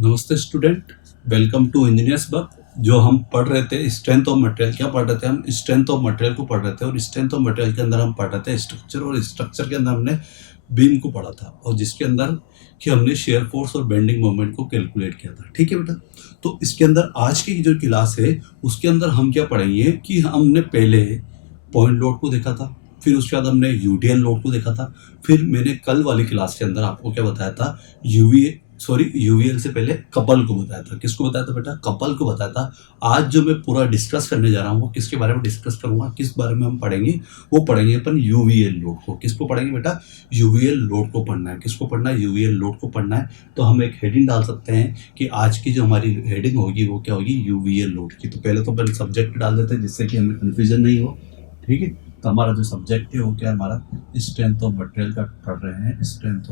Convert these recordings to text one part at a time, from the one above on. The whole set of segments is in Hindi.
नमस्ते student, welcome to engineers bug. जो हम पढ़ रहे थे स्ट्रेंथ ऑफ मटेरियल, क्या पढ़ रहे थे हम? स्ट्रेंथ ऑफ मटेरियल को पढ़ रहे थे और स्ट्रेंथ ऑफ मटेरियल के अंदर हम पढ़ रहे थे स्ट्रक्चर, और स्ट्रक्चर के अंदर हमने बीम को पढ़ा था और जिसके अंदर कि हमने शेयर फोर्स और बेंडिंग मोमेंट को कैलकुलेट किया था। ठीक है बेटा, तो इसके अंदर आज की जो क्लास है उसके अंदर हम क्या पढ़ेंगे कि हमने पहले पॉइंट लोड को देखा था, फिर उसके बाद हमने यूडीएल लोड को देखा था, फिर मैंने कल वाली क्लास के अंदर आपको क्या बताया था, यूवीएल से पहले कपल को बताया था। किसको बताया था बेटा? कपल को बताया था। आज जो मैं पूरा डिस्कस करने जा रहा हूँ वो किसके बारे में डिस्कस करूंगा, किस बारे में हम पढ़ेंगे? वो पढ़ेंगे अपन यूवीएल लोड को। किसको पढ़ेंगे बेटा? यूवीएल लोड को पढ़ना है। किसको पढ़ना है? यूवीएल लोड को पढ़ना है। तो हम एक हेडिंग डाल सकते हैं कि आज की जो हमारी हेडिंग होगी वो क्या होगी? यूवीएल लोड की। तो पहले तो अपन सब्जेक्ट डाल देते हैं जिससे कि हमें कन्फ्यूजन नहीं हो। ठीक है, तो हमारा जो सब्जेक्ट है वो क्या है? हमारा स्ट्रेंथ ऑफ मटेरियल का पढ़ रहे हैं। स्ट्रेंथ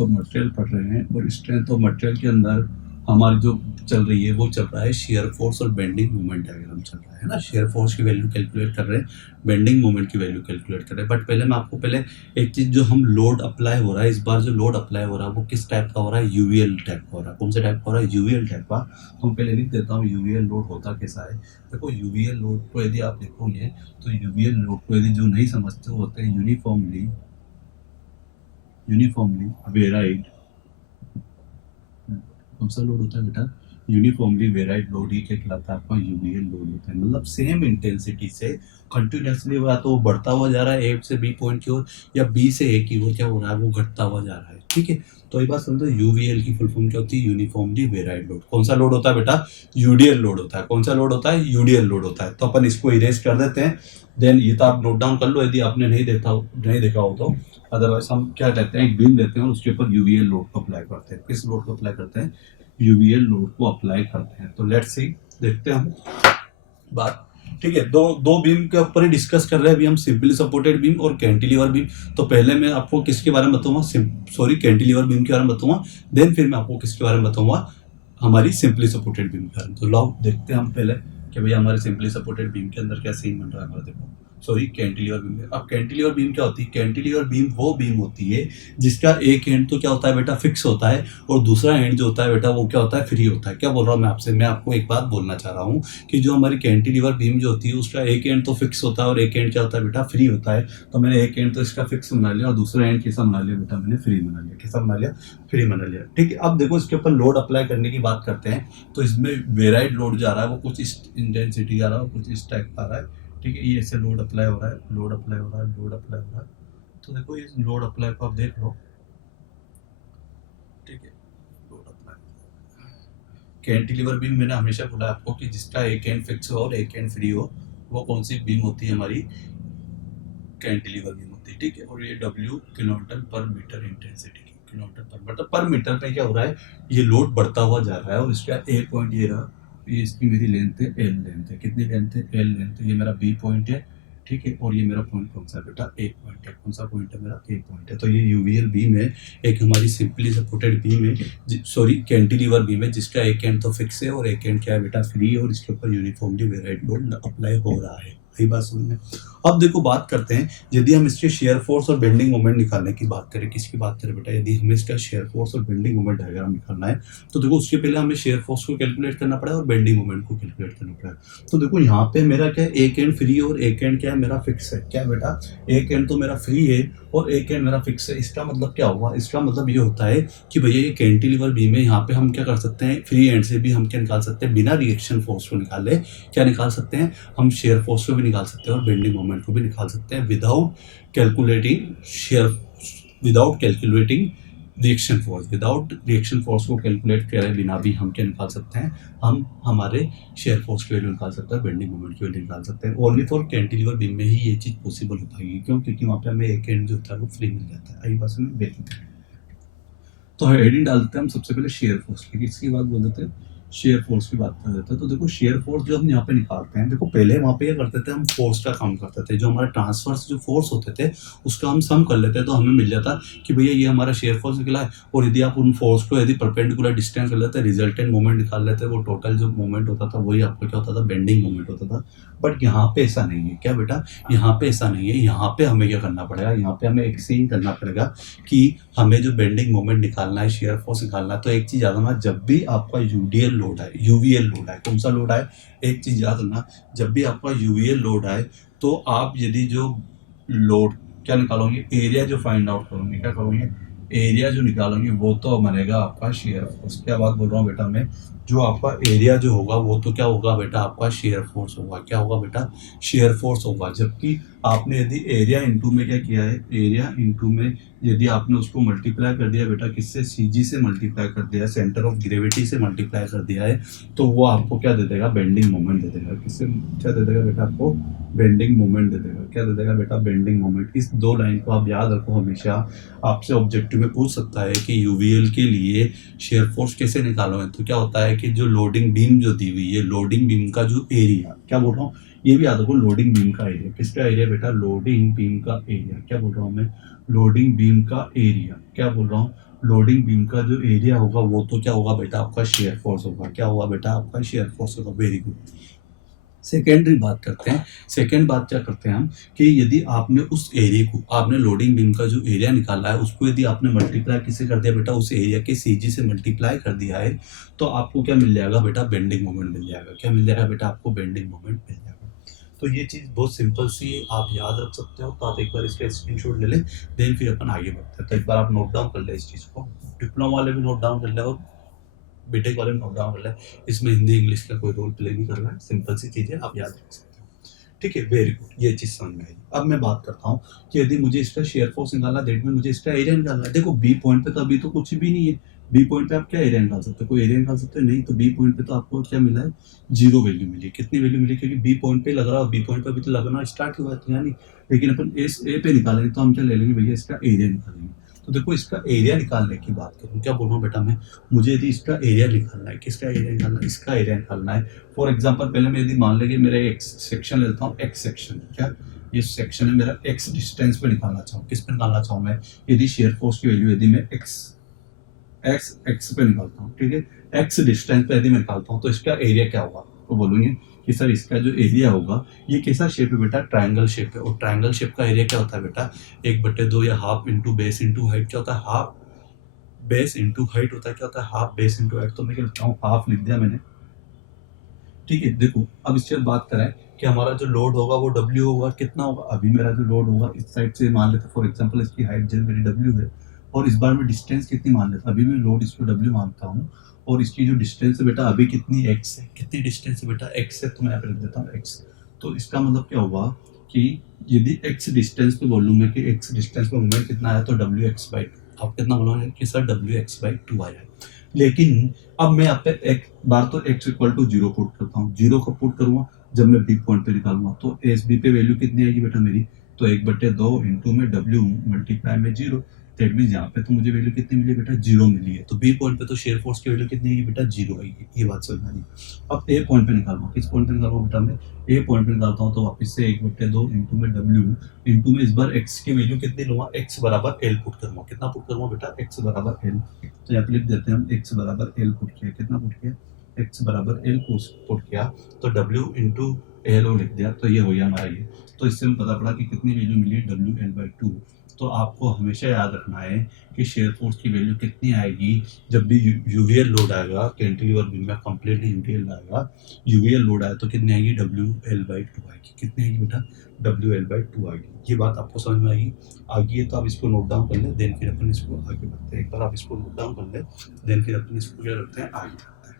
ऑफ मटेरियल पढ़ रहे हैं और स्ट्रेंथ ऑफ मटेरियल के अंदर हमारी जो चल रही है वो चल रहा है शेयर फोर्स और बेंडिंग मोमेंट डायग्राम चल रहा है ना। शेयर फोर्स की वैल्यू कैलकुलेट कर रहे हैं, बेंडिंग मोमेंट की वैल्यू कैलकुलेट कर रहे हैं। बट पहले मैं आपको एक चीज़, जो हम लोड अप्लाई हो रहा है इस बार, जो लोड अप्लाई हो रहा है वो किस टाइप का हो रहा है? यूवीएल टाइप का हो रहा है। कौन से टाइप का हो रहा है? यूवीएल टाइप का। तो हम पहले लिख देता हूँ यूवीएल लोड होता कैसा है। देखो, यूवीएल लोड को यदि आप देखोगे तो यूवीएल लोड को यदि जो नहीं समझते होते हैं, यूनिफॉर्मली वेराइड। कौन सा लोड होता है बेटा? यूनिफॉर्मली वेराइड लोड ही कहलाता है आपका यूवीएल लोड होता है। मतलब सेम इंटेंसिटी से कंटिन्यूसली हुआ, तो वो बढ़ता हुआ जा रहा है ए से बी पॉइंट की ओर, या बी से ए की ओर क्या हो रहा है? वो घटता हुआ जा रहा है। ठीक है, तो ये बात समझो। यूवीएल की फुल फॉर्म क्या होती है? Uniformly varied load. कौन सा लोड होता है बेटा? यूडीएल लोड होता है। कौन सा लोड होता है? यूडीएल लोड होता है। तो अपन इसको इरेज कर देते हैं। देन ये तो आप नोट डाउन कर लो यदि आपने नहीं देखा हो तो। अदरवाइज हम क्या कहते हैं, एक बीम लेते हैं और उसके ऊपर यूवीएल लोड को अप्लाई करते हैं। किस लोड को अप्लाई करते हैं? यूवीएल लोड को अप्लाई करते हैं। तो लेट्स सी, देखते हैं हम बात। ठीक है, दो दो बीम के ऊपर ही डिस्कस कर रहे हैं अभी हम, सिंपली सपोर्टेड बीम और कैंटिलीवर बीम। तो पहले मैं आपको किसके बारे में बताऊंगा? कैंटिलीवर बीम के बारे में बताऊंगा। देन फिर मैं आपको किसके बारे में बताऊंगा? हमारी सिंपली सपोर्टेड बीम के बारे में। तो लो देखते हैं हम पहले कि भैया हमारे सिंपली सपोर्टेड बीम के अंदर क्या सीन बन रहा है हमारा। देखो, कैंटिलीवर बीम। अब कैंटिलीवर बीम क्या होती है? कैंटिलीवर बीम वो बीम होती है जिसका एक एंड तो क्या होता है बेटा? फिक्स होता है, और दूसरा एंड जो होता है बेटा वो क्या होता है? फ्री होता है। क्या बोल रहा हूँ मैं आपसे? मैं आपको एक बात बोलना चाह रहा हूँ कि जो हमारी कैंटिलीवर बीम जो होती है उसका एक एंड तो फिक्स होता है और एक एंड क्या होता है बेटा? फ्री होता है। तो मैंने एक एंड तो इसका फिक्स बना लिया और दूसरा एंड कैसा बना लिया बेटा? मैंने फ्री बना लिया। कैसा बना लिया? फ्री बना लिया। ठीक है, अब देखो इसके ऊपर लोड अप्लाई करने की बात करते हैं। तो इसमें वेराइड लोड जा रहा है, वो कुछ इस इंटेंसिटी जा रहा है, कुछ इस टाइप का आ रहा है। ठीक है, ये ऐसे लोड अप्लाई हो रहा है, लोड अप्लाई हो रहा है, लोड अप्लाई हो रहा है। तो देखो इस लोड अप्लाई को आप देख लो। ठीक है, लोड अप्लाई। कैंटिलीवर बीम मैंने हमेशा बोला आपको कि जिसका एक एंड फिक्स हो और एक एंड फ्री हो, वो कौन सी बीम होती है? हमारी कैंटिलीवर बीम होती है। ठीक है, और ये डब्ल्यू किलोमीटर पर मीटर इंटेंसिटी की, किलोमीटर पर मतलब पर मीटर में क्या हो रहा है? ये लोड बढ़ता हुआ जा रहा है और इसका ए पॉइंट ये रहा, ये इसकी मेरी लेंथ है, एल लेंथ है। कितनी लेंथ है? एल लेंथ है। ये मेरा बी पॉइंट है। ठीक है, और ये मेरा पॉइंट कौन सा बेटा? ए पॉइंट है। कौन सा पॉइंट है मेरा? ए पॉइंट है। तो ये यूवीएल बीम है, एक हमारी सिंपली सपोर्टेड बीम है, कैंटिलीवर बीम है जिसका एक एंड तो फिक्स है और एक एंड क्या है बेटा? फ्री है, और इसके ऊपर यूनिफॉर्मली वेराइड लोड अप्लाई हो रहा है। यही बात समझ में। अब देखो बात करते हैं, यदि हम इसके शेयर फोर्स और बेंडिंग मोमेंट निकालने की बात करें, किसकी बात करें बेटा? यदि हमें इसका शेयर फोर्स और बेंडिंग मोमेंट डायग्राम निकालना है तो देखो उसके पहले हमें शेयर फोर्स को कैलकुलेट करना पड़ेगा और बेंडिंग मोमेंट को कैलकुलेट करना पड़ेगा। तो देखो यहाँ पे मेरा क्या है? एक एंड फ्री और एक एंड क्या है? मेरा फिक्स है। क्या बेटा? एक एंड तो मेरा फ्री है और एक एंड मेरा फिक्स है। इसका मतलब क्या हुआ? इसका मतलब ये होता है कि भैया ये कैंटिलीवर बीम है, यहाँ पे हम क्या कर सकते हैं? फ्री एंड से भी हम क्या निकाल सकते हैं? बिना रिएक्शन फोर्स को निकाले क्या निकाल सकते हैं? हम शेयर फोर्स को भी निकाल सकते हैं और बेंडिंग मोमेंट को भी निकाल सकते हैं विदाउट कैलकुलेटिंग रिएक्शन फोर्स को कैलकुलेट करे बिना भी हम क्या निकाल सकते हैं? हम हमारे शेयर फोर्स की वैल्यू निकाल सकते हैं, बेंडिंग मोमेंट की वैल्यू निकाल सकते हैं। ओनली फॉर कैंटिलीवर बीम में ही ये चीज़ पॉसिबल हो पाएगी। क्यों? क्योंकि वहाँ पे हमें एक एंड जो होता है वो फ्री मिल जाता है। आई बस में बेसिक। तो हेडिंग डाल देते हैं हम सबसे पहले शेयर फोर्स की। इसकी बात बोल देते हैं शेयर फोर्स की बात कर देते हैं। तो देखो शेयर फोर्स जो हम यहाँ पे निकालते हैं, देखो पहले वहाँ पे क्या करते थे, हम फोर्स का काम करते थे, जो हमारे ट्रांसफर्स जो फोर्स होते थे उसका हम सम कर लेते, तो हमें मिल जाता कि भैया ये हमारा शेयर फोर्स निकला है। और यदि आप उन फोर्स को यदि परपेंडिकुलर डिस्टेंस कर लेते, रिजल्टेंट मोमेंट निकाल लेते, वो टोटल जो मोमेंट होता था वही आपको क्या होता था, बेंडिंग मोमेंट होता था। बट यहाँ पे ऐसा नहीं है, क्या बेटा, यहाँ पे ऐसा नहीं है। यहाँ पे हमें क्या करना पड़ेगा, यहाँ पे हमें एक सीन करना पड़ेगा कि हमें जो बेंडिंग मोमेंट निकालना है, शेयर फोर्स निकालना है। तो एक चीज याद रखना, जब भी आपका यूडीएल लोड है, यूवीएल लोड है, कौन सा लोड है, एक चीज याद रखना, जब भी आपका यूवीएल लोड है तो आप यदि जो लोड क्या निकालोगे, एरिया जो फाइंड आउट करोगे, क्या करोगे, एरिया जो निकालोगे वो तो बनेगा आपका शेयर फोर्स। क्या बात बोल रहा हूँ बेटा मैं, जो आपका एरिया जो होगा वो तो क्या होगा बेटा, आपका शेयर फोर्स होगा। क्या होगा बेटा, शेयर फोर्स होगा। जबकि आपने यदि एरिया इंटू में क्या किया है, एरिया इंटू में यदि आपने उसको मल्टीप्लाई कर दिया बेटा, किससे, सीजी से मल्टीप्लाई कर दिया है, सेंटर ऑफ ग्रेविटी से मल्टीप्लाई कर दिया है, तो वो आपको क्या दे देगा, बेंडिंग मोमेंट दे देगा। किससे क्या दे देगा बेटा, आपको बेंडिंग मोमेंट दे देगा। क्या दे देगा बेटा, बेंडिंग मोमेंट। इस दो लाइन को आप याद रखो हमेशा। आपसे ऑब्जेक्टिव में पूछ सकता है कि यूवीएल के लिए शेयर फोर्स कैसे निकालो है, तो क्या होता है कि जो लोडिंग बीम जो दी हुई है, लोडिंग बीम का जो एरिया, क्या बोल रहा हूँ, ये भी याद रखो, लोडिंग बीम का एरिया। किसका एरिया बेटा, लोडिंग बीम का एरिया। क्या बोल रहा हूँ मैं, लोडिंग बीम का एरिया। क्या बोल रहा हूँ, लोडिंग बीम का जो एरिया होगा वो तो क्या होगा बेटा, आपका शेयर फोर्स होगा। क्या होगा बेटा, आपका शेयर फोर्स होगा। Very good. सेकेंडरी बात करते हैं। सेकेंड बात क्या करते हैं हम, कि यदि आपने उस एरिया को, आपने लोडिंग बीम का जो एरिया निकाला है उसको यदि आपने मल्टीप्लाई किससे कर दिया बेटा, उस एरिया के सीजी से मल्टीप्लाई कर दिया है, तो आपको क्या मिल जाएगा बेटा, बेंडिंग मोमेंट मिल जाएगा। क्या मिल जाएगा बेटा, आपको बेंडिंग मोमेंट मिल जाएगा। तो ये चीज़ बहुत सिंपल सी है, आप याद रख सकते हो। तो आप एक बार इसका स्क्रीनशॉट ले लें, देन फिर अपन आगे बढ़ते हैं। तो एक बार आप नोट डाउन कर ले इस चीज़ को, डिप्लोमा वाले भी नोट डाउन कर ले और बीटेक वाले में नोट डाउन कर ले। इसमें हिंदी इंग्लिश का कोई रोल प्ले नहीं कर रहा है, सिंपल सी चीज़ है, आप याद रख सकते हो। ठीक है, वेरी गुड, ये चीज़ समझ में आई। अब मैं बात करता हूँ कि यदि मुझे इसका शेयर फोर्स निकालना, डेट में मुझे इसका एरिया निकालना है। देखो बी पॉइंट पे तो अभी तो कुछ भी नहीं है। बी पॉइंट पे आप क्या एरिया निकाल सकते हो, कोई एरिया निकाल सकते हो नहीं। तो बी पॉइंट पे तो आपको क्या मिला है, जीरो वैल्यू मिली। कितनी वैल्यू मिली, क्योंकि बी पॉइंट पे लग रहा है, बी पॉइंट पे अभी तो लगना स्टार्ट हुआ है यानी। लेकिन अपन इस ए पे निकालेंगे तो हम क्या ले लेंगे भैया, इसका एरिया निकालेंगे। तो देखो इसका एरिया निकालने की बात करूँ, क्या बोल रहा हूँ बेटा मैं, मुझे यदि इसका एरिया निकालना है, किसका एरिया निकालना है, इसका एरिया निकालना है। फॉर एग्जांपल पहले मैं यदि मान लेंगे मेरा एक सेक्शन लेता हूँ, एक्स सेक्शन, क्या ये सेक्शन है मेरा, एक्स डिस्टेंस पे निकालना चाहूँ, किस पे निकालना चाहूँ मैं, यदि शेयर फोर्स की वैल्यू यदि मैं एक्स एक्स एक्स पे निकालता हूँ, ठीक है, एक्स डिस्टेंस पे यदि मैं निकालता हूँ, तो इसका एरिया क्या होगा, तो बोलूंगे कि सर इसका जो एरिया होगा, ये कैसा शेप है बेटा, ट्रायंगल शेप है। और ट्रायंगल शेप का एरिया क्या होता है बेटा, 1/2 या half into base into height. क्या होता है, हाफ बेस इंटू हाइट होता है। क्या होता है, हाफ बेस इंटू हाइट। तो मैं क्या लिखता हूँ, हाफ लिख दिया मैंने। ठीक है, देखो अब इससे बात करें कि हमारा जो लोड होगा वो W होगा, कितना होगा, अभी मेरा जो लोड होगा इस साइड से मान लेते, फॉर एग्जांपल इसकी हाइट जो मेरी W है, और इस बार मैं डिस्टेंस कितनी मान लेता, अभी मैं लोड इसको W मानता हूँ, और इसकी जो डिस्टेंस है बेटा अभी कितनी, x है। कितनी डिस्टेंस है बेटा, x है। तो मैं यहाँ पे लिख देता हूँ x। तो इसका मतलब क्या होगा कि यदि x डिस्टेंस पे बोलूँ कि x डिस्टेंस पे मोमेंट कितना आया, तो WX/2। आप कितना बोलोगे कि सर WX/2 आया है। लेकिन अब मैं यहाँ पे एक बार तो x इक्वल टू 0 पुट करता हूँ। 0 को पुट करूंगा जब मैं बी पॉइंट पे निकालूंगा, तो एस बी पे वैल्यू कितनी आएगी बेटा मेरी, तो 1/2 इंटू में W मल्टीप्लाई में 0। दैट मीन्स यहाँ पे तो मुझे वैल्यू कितनी मिली बेटा, 0 मिली है। तो बी पॉइंट पे तो शेयर फोर्स की वैल्यू कितनी आएगी बेटा, 0 आएगी। ये बात समझ में आ रही। अब ए पॉइंट पे निकालूंगा, किस पॉइंट पे निकालूंगा बेटा मैं, ए पॉइंट पे निकालता हूँ, तो वापस से 1/2 इंटू में W इंटू में इस बार x की वैल्यू कितनी लूंगा, x बराबर L पुट करूंगा। कितना पुट करूंगा बेटा, x बराबर L। तो यहाँ पे लिख देते हैं हम, x बराबर L पुट किया। कितना पुट किया, x बराबर L पुट किया, तो W इंटू एल लिख दिया, तो ये हो गया हमारा ये। तो इससे हमें पता पड़ा कि कितनी वैल्यू मिली, WL/2। तो आपको हमेशा याद रखना है कि शेयर फोर्स की वैल्यू कितनी आएगी जब भी यूवीएल लोड आएगा, कैंटिलीवर बीम में कंप्लीटली यूवीएल आएगा, यूवीएल लोड आया तो कितनी आएगी, WL/2 आएगी। कितनी आएगी बेटा, WL/2 आएगी। ये बात आपको समझ में आएगी। आगे तो आप इसको नोट डाउन कर ले, देन फिर अपन इसको आगे बढ़ते हैं। एक बार आप इसको नोट डाउन कर ले, देन फिर अपन इसको क्या करते हैं, आगे बढ़ते हैं।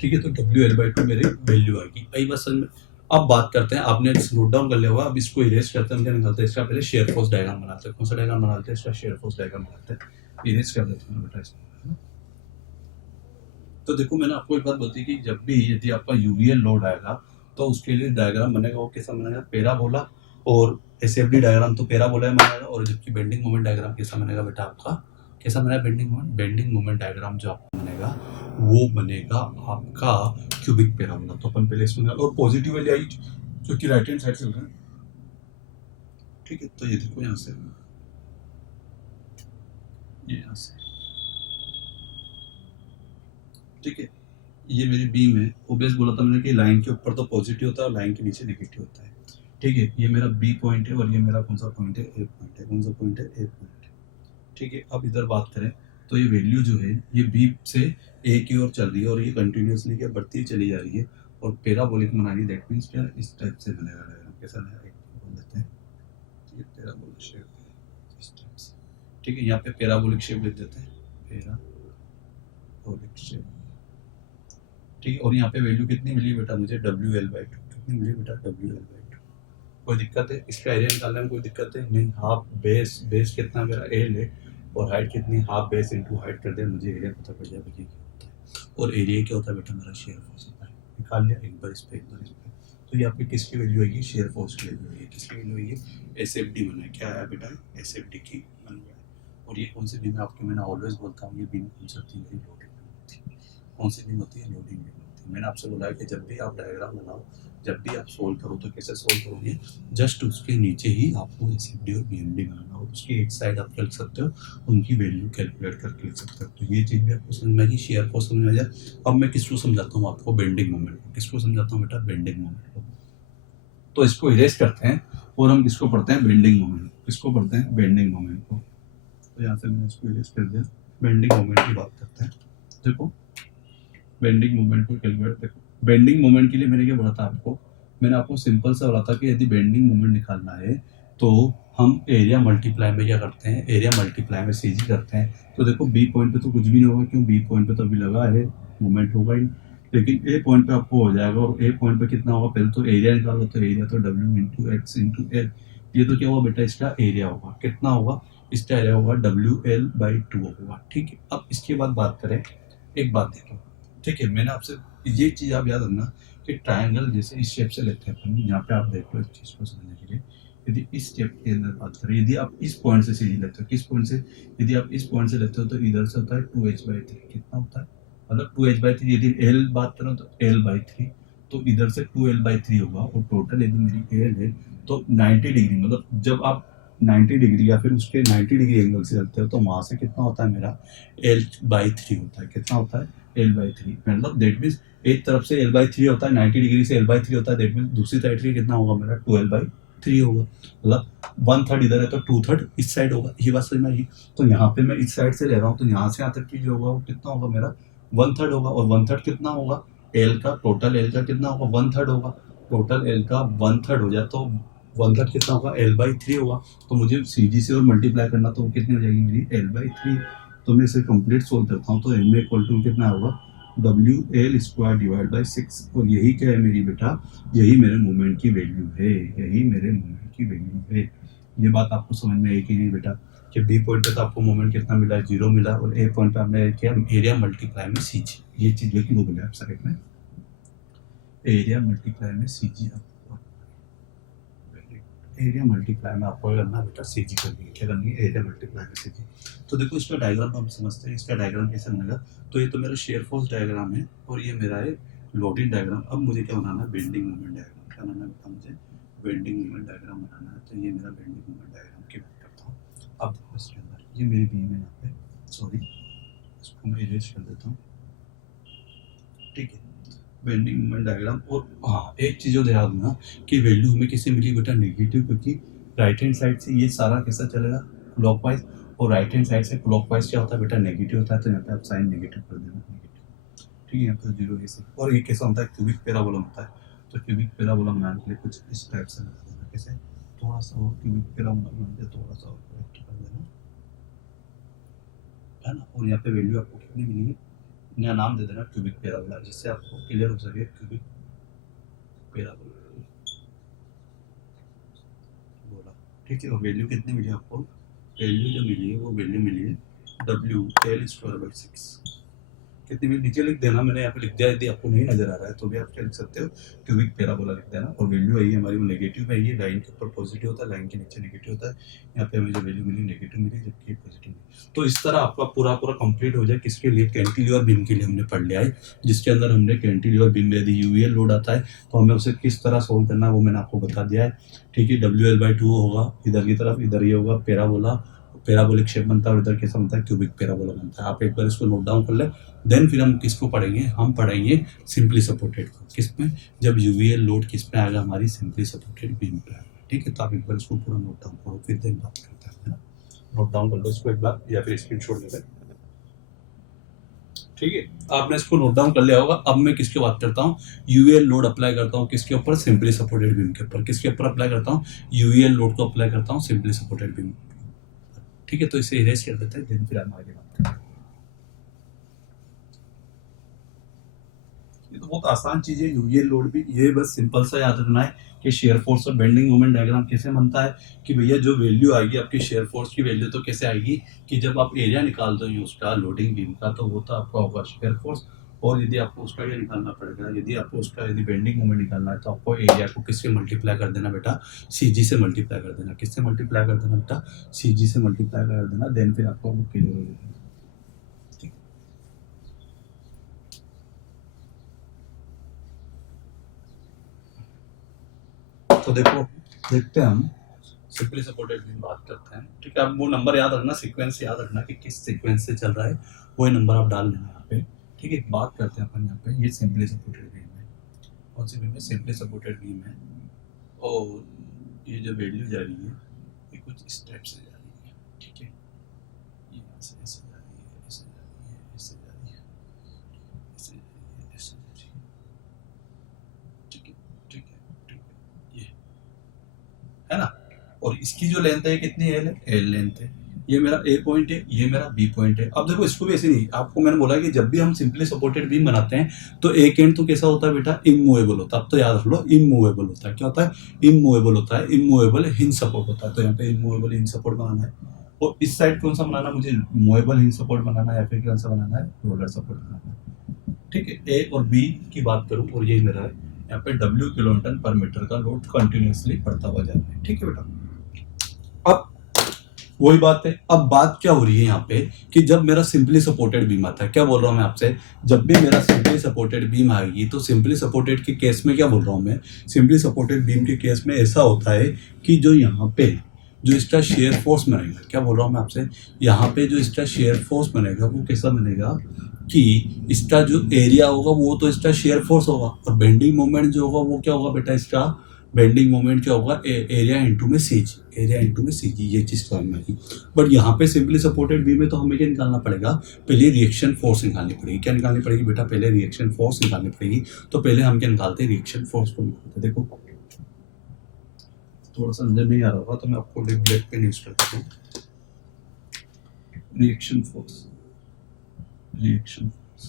ठीक है, तो WL/2 मेरी वैल्यू आएगी। आई बस समझ में। अब बात करते हैं, आपने नोट डाउन कर लिया होगा, अब इसको इरेज करते हैं, हम क्या निकालते हैं, इसका पहले शेयर फोर्स डायग्राम बनाते हैं। कौन सा डायग्राम बनाते हैं, इसका शेयर फोर्स डायग्राम बनाते हैं। इरेज कर देते हैं बेटा इसको। तो देखो मैंने आपको एक बात बोलती कि जब भी यदि आपका यूवीएल लोड आएगा तो उसके लिए डायग्राम बनेगा, वो कैसा बनेगा, पैराबोला। और एसएफडी डायग्राम तो पैराबोला में बनेगा, और जबकि बेंडिंग मोमेंट डायग्राम कैसा बनेगा बेटा आपका, कैसा बना बेंडिंग मोमेंट डायग्राम जो आपको बनेगा वो बनेगा आपका क्यूबिक पैराबोला। तो अपन पहले इसमें और पॉजिटिव वाली आई जो कि राइट हैंड साइड चल रहा है, ठीक है। तो ये देखो यहाँ से, ये यहाँ से, ठीक है, ये मेरी बीम है। ओबेस बोला था मैंने कि लाइन के ऊपर तो पॉजिटिव होता है और लाइन के नीचे नेगेटिव होता है, ठीक है। ये मेरा बी पॉइंट है और ये मेरा कौन सा पॉइंट है, ए पॉइंट है। कौन सा पॉइंट है, ए पॉइंट है, ठीक है। अब इधर बात करें तो ये वैल्यू जो है ये बी से ए की ओर चल रही है और ये कंटिन्यूसली क्या बढ़ती चली जा रही है और पैराबोलिक बना रही है। दैट मीन्स क्या, इस टाइप से बनेगा डायग्राम। कैसा बनेगा, एक बोल देते हैं ये पैराबोलिक शेप है इस टाइप से, ठीक है। यहाँ पे पैराबोलिक शेप लिख देते हैं, पैराबोलिक शेप, ठीक है। और यहाँ पे वैल्यू कितनी मिली बेटा मुझे, WL/2। कितनी मिली बेटा, WL/2। कोई दिक्कत है इसका एरिया निकालने में, कोई दिक्कत है नहीं। हाफ बेस कितना मेरा एल है और हाइट कितनी, हाफ बेस इंटू हाइट कर दे, मुझे एरिया पता पड़ जाएगा क्या होता है। और एरिया क्या होता है बेटा, मेरा शेयर फोर्स होता है। निकाल लिया, एक बार इस पे एक बार इस पे। तो ये आपकी किसकी वैल्यू आएगी, शेयर फोर्स की वैल्यू आएगी। किसकी वैल्यू आएगी, SFD बना है। क्या आया बेटा, SFD की बन गया है। और ये कौन सी बीम है आपकी, मैंने ऑलवेज बोलता हूँ ये बीम कौन सी होती है, मेरी लोडिंग बीम होती है। कौन सी बीम होती है, लोडिंग बीम होती है। मैंने आपसे बोला है कि जब भी आप डायग्राम बनाओ, जब भी आप सोल्व करो तो कैसे सोल्व करोगे, जस्ट उसके नीचे ही आपको SFD और BMD बनाना और उसकी एक साइड आप लिख सकते हो, उनकी वैल्यू कैलकुलेट करके लिख सकते हो। तो ये चीज़ भी आपको समझ में आएगी, शेयर फोर्स समझ में आ जाए। अब मैं किसको समझाता हूँ आपको, बेंडिंग मोमेंट को। किसको समझाता हूँ बेटा, बेंडिंग मोमेंट को। तो इसको इरेज करते हैं और हम किसको पढ़ते हैं, बेंडिंग मोमेंट। किसको पढ़ते हैं, बेंडिंग मोमेंट को। तो यहाँ से मैंने इसको इरेज कर दिया, बेंडिंग मोमेंट की बात करते हैं। देखो बेंडिंग मोमेंट को कैलकुलेट, देखो बेंडिंग मोमेंट के लिए मैंने क्या बोला था आपको, मैंने आपको सिंपल सा बोला था कि यदि बेंडिंग मोमेंट निकालना है तो हम एरिया मल्टीप्लाई में क्या करते हैं, एरिया मल्टीप्लाई में CG करते हैं। तो देखो बी पॉइंट पे तो कुछ भी नहीं होगा, क्यों, बी पॉइंट पे तो अभी लगा है, मोमेंट होगा ही। लेकिन ए पॉइंट पे आपको हो जाएगा और ए पॉइंट पे कितना होगा, पहले तो एरिया निकालो। तो एरिया तो W into x into L, ये तो क्या होगा बेटा, इसका एरिया होगा। कितना होगा, इसका एरिया होगा WL/2 होगा, ठीक है। अब इसके बाद बात करें, एक बात देखो, ठीक है। मैंने आपसे ये चीज़ आप याद रखना कि ट्रायंगल जैसे इस शेप से लेते हैं अपन। यहाँ पे आप देख लो इस चीज़ को समझने के लिए, यदि इस शेप के अंदर बात करें, यदि आप इस पॉइंट से सीधी लेते हो, किस पॉइंट से, यदि आप इस पॉइंट से लेते हो तो इधर से होता है 2h/3। कितना होता है, मतलब 2h/3। यदि L बात करो तो L/3, तो इधर से 2L/3 होगा। और टोटल यदि मेरी L है तो 90 डिग्री, मतलब जब आप 90 डिग्री या फिर उसके 90 डिग्री एंगल से चलते हो तो वहाँ से कितना होता है मेरा, L/3 होता है। कितना होता है, L/3। मतलब दैट मीन्स एक तरफ से L/3 होता है, 90 डिग्री से L/3 होता है। दैट मीन्स दूसरी साइड से कितना होगा मेरा, 2L/3 होगा। मतलब 1/3 इधर है तो 2/3 इस साइड होगा। ये बात समझ में आई। तो यहाँ पे मैं इस साइड से ले रहा हूँ तो यहाँ से यहाँ तक की जो होगा वो कितना होगा मेरा, 1/3 होगा। और 1/3 कितना होगा, L का, टोटल L का कितना होगा, 1/3 होगा। टोटल L का 1/3 हो जाए तो 1/3 कितना होगा, L/3 होगा। तो मुझे CG से और मल्टीप्लाई करना, तो वो कितनी हो जाएगी मेरी, L/3। तो मैं इसे कंप्लीट सोल्व करता हूँ तो M में इक्वल टू कितना होगा, WL² / 6। और यही क्या है मेरी बेटा, यही मेरे मोमेंट की वैल्यू है, यही मेरे मोमेंट की वैल्यू है। ये बात आपको समझ में आई कि नहीं बेटा, कि बी पॉइंट पे तो आपको मोमेंट कितना मिला, 0 मिला। और ए पॉइंट पे आपने किया एरिया मल्टीप्लाई में CG। ये चीज लेकिन वो बोले आप साइड में, एरिया मल्टीप्लाई में CG। आपको एरिया मल्टीप्लाई में आपको करना बेटा CG करनी है। क्या करनी है, एरिया मल्टीप्लाई में CG। तो देखो इसका डायग्राम हम समझते हैं, इसका डायग्राम कैसे बनेगा। तो ये तो मेरा शेयर फोर्स डायग्राम है और ये मेरा है लोडिंग डायग्राम। अब मुझे क्या बनाना है, बेंडिंग मोमेंट डायग्राम। क्या बनाना है बेटा मुझे, बेंडिंग मोमेंट डायग्राम बनाना है। तो ये मेरा बेंडिंग मोमेंट डायग्राम की बात करता हूँ। अब देखो इसके अंदर ये मेरी बीम है, यहाँ पे सॉरी इसको मैं इरेज कर देता हूँ, ठीक है। Bending moment diagram. और हाँ एक चीज़ और ध्यान रखना कि वैल्यू हमें किससे मिली बेटा, नेगेटिव, क्योंकि राइट हैंड साइड से ये सारा कैसा चलेगा, क्लॉकवाइज। और राइट हैंड साइड से क्लॉकवाइज क्या होता है बेटा, नेगेटिव होता है। तो यहाँ पे आप साइन नेगेटिव कर देना, नेगेटिव, ठीक है। यहाँ पे 0 ऐसे। और ये कैसा होता है, क्यूबिक पैराबोला होता है। तो क्यूबिक पैराबोला बनाने के लिए कुछ इस टाइप से बना देना। कैसे, थोड़ा सा और क्यूबिक पैराबोला बना दिया, थोड़ा सा और करेक्ट कर देना, है ना। और यहाँ पे वैल्यू आपको कितनी मिली है, नया नाम दे देना क्यूबिक पैराबोला, जिससे आपको क्लियर हो सके क्यूबिक पैराबोला बोला, ठीक है। और वैल्यू कितनी मिली आपको, वैल्यू जो मिली है वो वैल्यू मिली है WL² / 6। कितनी भी नीचे लिख देना, मैंने यहाँ पे लिख दिया, यदि आपको नहीं नजर आ रहा है तो भी आप क्या लिख सकते हो, क्यूबिक पैराबोला लिख देना। और वैल्यू आई है हमारी वो नेगेटिव है, ये लाइन के ऊपर पॉजिटिव होता है, लाइन के नीचे नेगेटिव होता है। यहाँ पे हमें जो वैल्यू मिली नेगेटिव मिली, जबकि पॉजिटिव मिली। तो इस तरह आपका पूरा कंप्लीट हो जाए। किसके लिए? कैंटिलीवर बीम के लिए हमने पढ़ लिया है, जिसके अंदर हमने कैंटिलीवर बीम में यदि यूवीएल लोड आता है तो हमें उसे किस तरह सोल्व करना है वो मैंने आपको बता दिया है। ठीक है, WL/2 होगा इधर की तरफ, इधर ये होगा पैराबोला, पैराबोलिक शेप बनता है, और इधर कैसा बनता है, क्यूबिक पैराबोला बनता है। आप एक बार इसको नोट डाउन कर ले। देन फिर हम किसको पढ़ेंगे? हम पढ़ेंगे सिंपली सपोर्टेड को। किसमें? जब यूवीएल लोड किस पे आएगा? हमारी सिंपली सपोर्टेड बीम पे आएगा। ठीक है, तो आप एक बार इसको पूरा नोट डाउन करो, फिर देन बात करते हैं, है ना। नोट डाउन कर लो इसको एक बार, या फिर स्क्रीनशॉट ले लें। ठीक है, आपने इसको नोट डाउन कर लिया होगा। अब मैं किसकी बात करता हूँ? यूवीएल लोड अप्लाई करता हूँ किसके ऊपर? सिंपली सपोर्टेड बीम के ऊपर। किसके ऊपर अप्लाई करता हूँ? यूवीएल लोड को अप्लाई करता हूँ सिंपली सपोर्टेड बीम। ठीक है, तो इसे इरेज कर देते हैं, देन फिर हम आगे बात करते हैं। ये तो बहुत आसान चीज है, यूवीएल लोड भी। ये बस सिंपल सा याद रखना है कि शेयर फोर्स और बेंडिंग मोमेंट डायग्राम कैसे बनता है, कि भैया जो वैल्यू आएगी आपकी शेयर फोर्स की वैल्यू तो कैसे आएगी, कि जब आप एरिया निकाल दो उसका लोडिंग बीम का, तो वो तो आपका होगा शेयर फोर्स। और यदि आपको उसका ये निकालना पड़ेगा, यदि आपको उसका यदि बेंडिंग मोमेंट निकालना है तो आपको एरिया को किससे मल्टीप्लाई कर देना बेटा? CG से मल्टीप्लाई कर देना। किससे मल्टीप्लाई कर देना बेटा? CG से मल्टीप्लाई कर देना। देन फिर आपको क्लियर हो जाएगा। ठीक, तो देखो, देखते हैं हम सिंपली सपोर्टेड बीम बात करते हैं। ठीक है, अब वो नंबर याद रखना, सीक्वेंस याद रखना कि किस सीक्वेंस से चल रहा है, वही नंबर आप डाल लेना यहाँ पे। ठीक है, बात करते हैं अपन यहाँ पे, ये सिंपली सपोर्टेड बीम है। कौन सी बीम है? सिंपली सपोर्टेड बीम है। और ये जो वैल्यू जा रही है ये कुछ इस टाइप से जा रही है। ठीक है, ये यहाँ से ऐसे जा रही है, ऐसे जा रही है, ऐसे जा रही है, ऐसे जा रही है, ऐसे जा रही है। ठीक है, ठीक है, ठीक है, ये है ना। और इसकी जो लेंथ है कितनी है? एल लेंथ है। ये मेरा ए पॉइंट है, ये मेरा बी पॉइंट है। अब देखो इसको भी ऐसे नहीं, आपको मैंने बोला कि जब भी हम सिंपली सपोर्टेड बीम बनाते हैं तो एक एंड तो कैसा होता है बेटा? इमूवेबल होता है। अब तो याद रख लो, इमूवेबल होता है। क्या होता है? इमूवेबल होता है। इमूवेबल हिंज सपोर्ट होता है। तो यहाँ पे इमूवेबल हिंज सपोर्ट बनाना है। और इस साइड कौन सा बनाना है मुझे? मूवेबल हिंज सपोर्ट बनाना है, या फिर कौन सा बनाना है? रोलर सपोर्ट बनाना है। ठीक है, ए और बी की बात करूं, और ये मेरा है यहाँ पे W किलोन्यूटन पर मीटर का लोड कंटिन्यूसली बढ़ता हुआ जा रहा है। ठीक है बेटा, अब वही बात है। अब बात क्या हो रही है यहाँ पे, कि जब मेरा सिंपली सपोर्टेड बीम आता है, क्या बोल रहा हूँ मैं आपसे, जब भी मेरा सिंपली सपोर्टेड बीम आएगी तो सिंपली सपोर्टेड के केस में क्या बोल रहा हूँ मैं, सिंपली सपोर्टेड बीम के केस में ऐसा होता है कि जो यहाँ पे जो इसका शेयर फोर्स बनेगा, क्या बोल रहा हूँ मैं आपसे, यहाँ पे जो इसका शेयर फोर्स बनेगा वो कैसा बनेगा, कि इसका जो एरिया होगा वो तो इसका शेयर फोर्स होगा, और बेंडिंग मोमेंट जो होगा वो क्या होगा बेटा? इसका बेंडिंग मोमेंट क्या होगा? एरिया इंटू में CG, एरिया इंटू में CG, ये चीज़ समझ में आएगी। बट यहाँ पे सिंपली सपोर्टेड बीम में तो हमें क्या निकालना पड़ेगा? पहले रिएक्शन फोर्स निकालनी पड़ेगी। क्या निकालनी पड़ेगी बेटा? पहले रिएक्शन फोर्स निकालनी पड़ेगी। तो पहले हम क्या निकालते हैं? रिएक्शन फोर्स को निकालते हैं। देखो थोड़ा सा अंदर नहीं आ रहा होगा तो मैं आपको ब्लैक पेन यूज करता हूँ। रिएक्शन फोर्स, रिएक्शन फोर्स,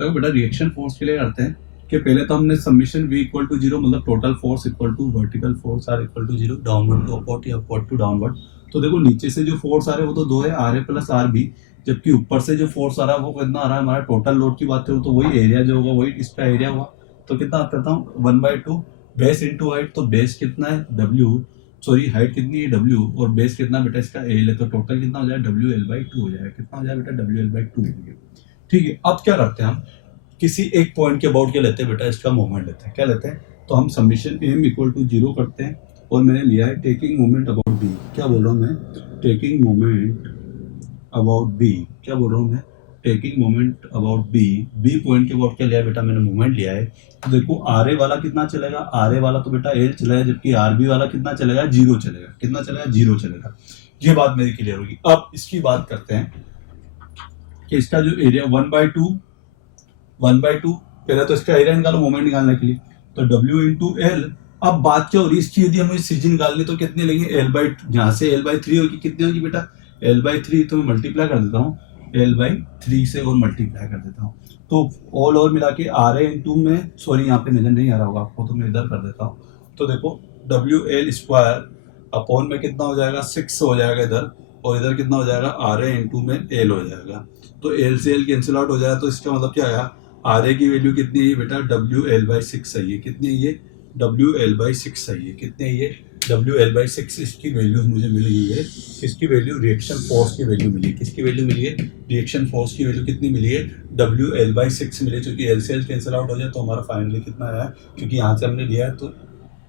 देखो बेटा रिएक्शन फोर्स के लिए करते हैं कि पहले तो हमने सबमिशन V इक्वल टू 0, मतलब total force equal to vertical force R equal to 0, downward to upward या अपवर्ड टू डाउनवर्ड। तो देखो नीचे से जो फोर्स आ रहा है वो तो 2 है, RA प्लस RB, जबकि ऊपर से जो फोर्स आ रहा है वो कितना आ रहा है? हमारा टोटल लोड की बात करूँ तो वही एरिया जो होगा वही इसका एरिया होगा। तो कितना करता हूँ? 1/2 बेस इंटू हाइट। तो बेस कितना है? W, सॉरी हाइट कितनी है? W, और बेस कितना बेटा? इसका L है। तो टोटल कितना हो जाएगा? WL/2 हो जाएगा। कितना हो जाएगा बेटा? WL/2 हो जाएगा। ठीक है, अब क्या करते हैं हम, किसी एक पॉइंट के अबाउट क्या लेते हैं बेटा? इसका मोमेंट लेते हैं। क्या लेते हैं? तो हम सबमिशन M इक्वल टू 0 करते हैं, और मैंने लिया है टेकिंग मोमेंट अबाउट B। क्या बोल रहा हूँ मैं? Taking moment about B। क्या बोल रहा हूँ मैं? Taking moment about B point के अबाउट क्या लिया बेटा? मैंने मोमेंट लिया है। तो देखो RA वाला कितना चलेगा? RA वाला तो बेटा L चलेगा, जबकि RB वाला कितना चलेगा? 0 चलेगा। कितना चलेगा? 0 चलेगा। ये बात मेरी क्लियर होगी। अब इसकी बात करते हैं कि इसका जो एरिया 1/2, पहले तो इसका एरिया निकालो मोमेंट निकालने के लिए, तो W इंटू एल। अब बात क्या हो रही है इसकी, यदि हमें CG निकालनी तो कितनी लेंगे? यहाँ से L/3 होगी, कितनी होगी बेटा? L/3। तो मैं मल्टीप्लाई कर देता हूँ L/3 से, और मल्टीप्लाई कर देता हूँ। तो ऑल ओवर मिला के RA इंटू में, सॉरी यहाँ पे नजर नहीं आ रहा होगा आपको तो मैं इधर कर देता हूँ। तो देखो WL स्क्वायर अपॉन में कितना हो जाएगा? 6 हो जाएगा इधर, और इधर कितना हो जाएगा आर ए इंटू में एल हो जाएगा। तो एल से एल कैंसिल आउट हो जाएगा, तो इसका मतलब क्या आया, आर ए की वैल्यू कितनी है बेटा, डब्ल्यू एल बाई सिक्स है ये, कितनी है ये, डब्ल्यू एल बाई सिक्स है ये, कितने है ये, डब्ल्यू एल बाई सिक्स। इसकी वैल्यू मुझे मिल गई है, इसकी वैल्यू रिएक्शन फोर्स की वैल्यू मिली है, किसकी वैल्यू मिली है, रिएक्शन फोर्स की वैल्यू कितनी मिली है, डब्ल्यू एल बाई सिक्स मिली। चूंकि एल से एल कैंसिल आउट हो जाए तो हमारा फाइनली कितना आया, क्योंकि यहाँ से हमने लिया है तो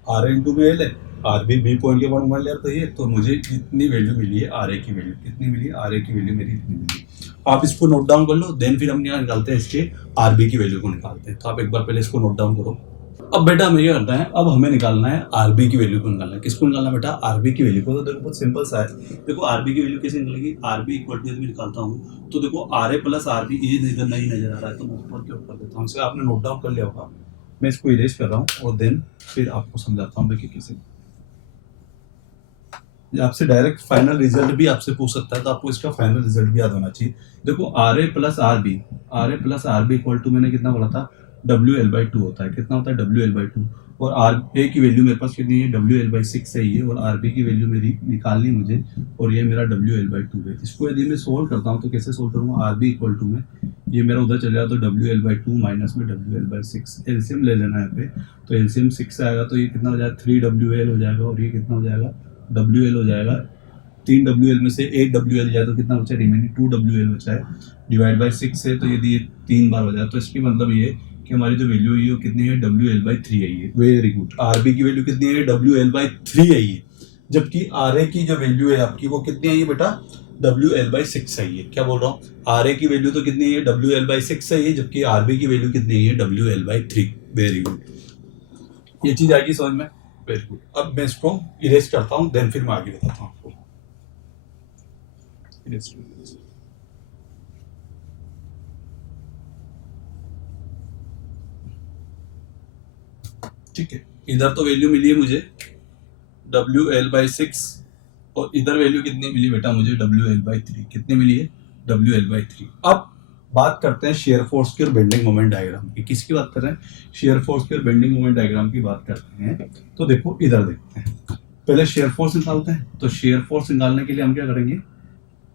आर ए इंटू में एल है, आर भी बी पॉइंट के बाद मान लिया तो ये, तो मुझे इतनी वैल्यू मिली है आर ए की वैल्यू, कितनी मिली है, आर ए की वैल्यू मेरी इतनी मिली। आप इसको नोट डाउन कर लो, देन फिर हम यहाँ निकालते हैं इसके आर बी की वैल्यू को निकालते हैं। तो आप एक बार पहले इसको नोट डाउन करो। अब बेटा हमें क्या करना है, अब हमें निकालना है आरबी की वैल्यू को निकालना है। किसको निकालना है बेटा, आरबी की वैल्यू को। तो देखो बहुत सिंपल सा है, देखो आरबी की वैल्यू कैसे निकलेगी, आरबी इक्वल टू मैं निकालता हूँ, तो देखो आर ए प्लस आरबी ये इधर नहीं नजर आ रहा है तो मैं ऊपर के ऊपर देता हूँ, इसे आपने नोट डाउन कर लिया होगा, मैं इसको इरेज कर रहा हूँ और देन फिर आपको समझाता हूँ देखिए कैसे। आपसे डायरेक्ट फाइनल रिजल्ट भी आपसे पूछ सकता है, तो आपको इसका फाइनल रिजल्ट भी याद होना चाहिए। देखो R A plus R B equal to मैंने कितना बोला था, डब्ल्यू एल बाई टू होता है, कितना होता है, डब्ल्यू एल बाई टू। और आर ए की वैल्यू मेरे पास कितनी है, डब्ल्यू एल बाई सिक्स है ये, और आर बी की वैल्यू मेरी निकालनी मुझे, और ये मेरा डब्ल्यू एल बाई टू है। इसको यदि मैं सोल्व करता हूँ तो कैसे सोल्व करूँगा, आर बी इक्वल टू में ये मेरा उधर चल जाएगा तो W L by two minus में W L by six, LCM ले लेना है यहाँ पे, तो एलसीएम सिक्स आएगा तो ये कितना हो जाएगा, थ्री डब्ल्यू एल हो जाएगा, और ये कितना हो जाएगा, डब्ल्यू एल हो जाएगा। तीन डब्ल्यू एल में से एक डब्ल्यू एल जाए तो कितना बचा, रिमेनिंग टू डब्ल्यू एल बचा है, डिवाइड बाई सिक्स है, तो यदि ये तीन बार हो जाए तो इसकी मतलब ये कि हमारी जो वैल्यू है वो कितनी है, डब्ल्यू एल बाई थ्री है ये। वेरी गुड, आर बी की वैल्यू कितनी है, डब्ल्यू एल बाई थ्री है ये, जबकि आर ए की जो वैल्यू है आपकी वो कितनी है ये बेटा, डब्ल्यू एल बाई सिक्स है ये। क्या बोल रहा हूँ, आर ए की वैल्यू तो कितनी है, डब्ल्यू एल बाई सिक्स है ये, जबकि आर बी की वैल्यू कितनी है, W L by three. Very good, ये चीज आएगी समझ में, वेरी गुड। अब मैं इसको इरेज करता हूँ, देन फिर मैं आगे बताता हूँ आपको। ठीक है, इधर तो वैल्यू मिली है मुझे डब्ल्यू एल बाई सिक्स, और इधर वैल्यू कितनी मिली बेटा मुझे, डब्ल्यू एल बाई थ्री। कितनी मिली है, डब्ल्यू एल बाई थ्री। अब बात करते हैं शेयर फोर्स की और बेंडिंग मोमेंट डायग्राम की। किसकी बात कर रहे हैं, शेयर फोर्स की और बेंडिंग मोमेंट डायग्राम की बात करते हैं। तो देखो इधर देखते हैं, पहले शेयर फोर्स निकालते हैं। तो शेयर फोर्स निकालने के लिए हम क्या करेंगे,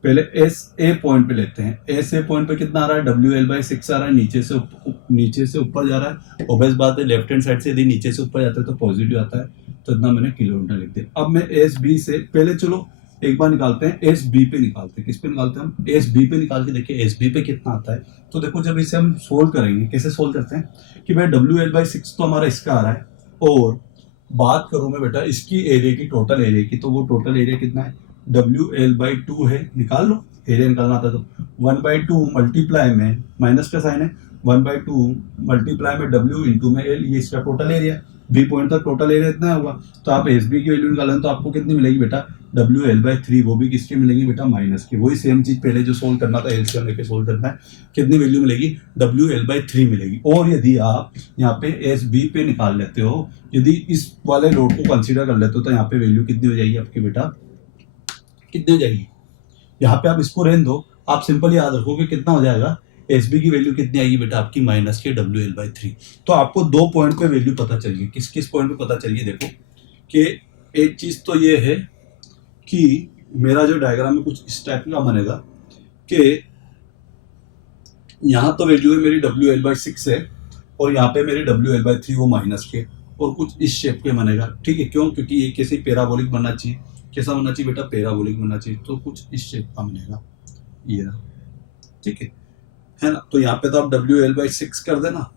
पहले एस ए पॉइंट पे लेते हैं। एस ए पॉइंट पे कितना आ रहा है, डब्ल्यू एल बाई सिक्स आ रहा है, नीचे से ऊपर जा रहा है। ऑब्वियस बात है लेफ्ट हैंड साइड से यदि नीचे से ऊपर जाता है तो पॉजिटिव आता है, तो इतना मैंने किलोमीटर लिख दिया। अब मैं एस बी से पहले चलो एक बार निकालते हैं, एस बी पे निकालते हैं। किस पे निकालते हैं हम, एस बी पे निकाल के देखिए एस बी पे कितना आता है। तो देखो जब इसे हम सोल्व करेंगे, कैसे सोल्व करते हैं कि भाई डब्ल्यू एल बाई सिक्स तो हमारा इसका आ रहा है, और बात करूं मैं बेटा इसकी एरिया की, टोटल एरिया की, तो वो टोटल एरिया कितना है, डब्ल्यू एल बाई टू है। निकाल लो, एरिया निकालना था तो वन बाई टू मल्टीप्लाई में माइनस का साइन है, वन बाई टू मल्टीप्लाई में डब्ल्यू इंटू में एल, ये इसका टोटल एरिया, बी पॉइंट तक टोटल एरिया इतना होगा। तो आप एस बी की वैल्यू निकालें तो आपको कितनी मिलेगी बेटा, डब्ल्यू एल बाई थ्री, वो भी किसकी मिलेगी बेटा, माइनस की। वही सेम चीज पहले जो सोल्व करना था एलसीएम लेके सोल्व करना है, कितनी वैल्यू मिलेगी, डब्ल्यू एल बाई थ्री मिलेगी। और यदि आप यहाँ पे एस बी पे निकाल लेते हो, यदि इस वाले लोड को कंसीडर कर लेते हो, तो यहाँ पे वैल्यू कितनी हो जाएगी आपकी बेटा, कितनी हो जाएगी, यहाँ पे आप इसको रहने दो, आप सिंपल याद रखोगे कितना हो जाएगा, एस बी की वैल्यू कितनी आएगी बेटा आपकी, माइनस के डब्ल्यू एल बाई थ्री। तो आपको दो पॉइंट पे वैल्यू पता चलिए, किस किस पॉइंट पे पता चलिए। देखो कि एक चीज तो ये है कि मेरा जो डायग्राम में कुछ इस टाइप का बनेगा कि यहाँ तो वैल्यू है मेरी डब्ल्यू एल बाई सिक्स है, और यहाँ पे मेरी डब्ल्यू एल बाई थ्री वो माइनस के, और कुछ इस शेप के बनेगा। ठीक है, क्यों, क्योंकि ये कैसे पैराबोलिक बनना चाहिए, कैसा बनना चाहिए बेटा, पैराबोलिक बनना चाहिए। तो कुछ इस शेप का बनेगा ये रहा, ठीक है ना। तो यहाँ पे तो आप डब्ल्यू एल बाई सिक्स कर देना,